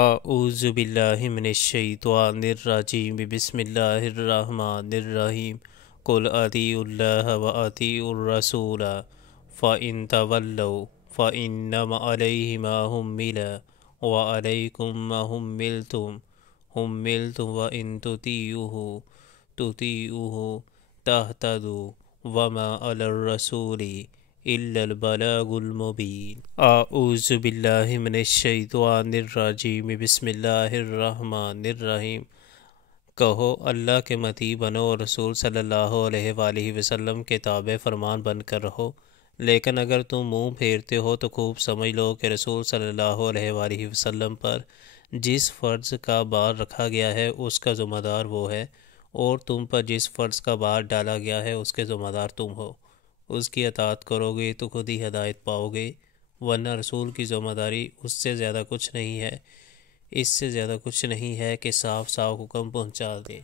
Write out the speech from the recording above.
اعوذ باللہ من الشیطان الرجیم بسم اللہ الرحمن الرحیم قل اطیعوا اللہ واطیعوا الرسول فإن تولوا فإنما علیہ ما حمل وعلیکم ما حملتم وإن تطیعوه تہتدوا وما علی الرسول الا البلاغ المبین۔ اعوذ باللہ من الشیطان الرجیم بسم اللہ الرحمن الرحیم۔ کہو اللہ کے مطیع بنو اور رسول صلی اللہ علیہ وآلہ وسلم کے تابع فرمان بن کر رہو، لیکن اگر تم منہ پھیرتے ہو تو خوب سمجھ لو کہ رسول صلی اللہ علیہ وآلہ وسلم پر جس فرض کا بار رکھا گیا ہے اس کا ذمہ دار وہ ہے، اور تم پر جس فرض کا بار ڈالا گیا ہے اس کے ذمہ دار تم ہو۔ اس کی اطاعت کرو گے تو خود ہی ہدایت پاؤ گے، ورنہ رسول کی ذمہ داری اس سے زیادہ کچھ نہیں ہے کہ صاف صاف حکم پہنچا دے۔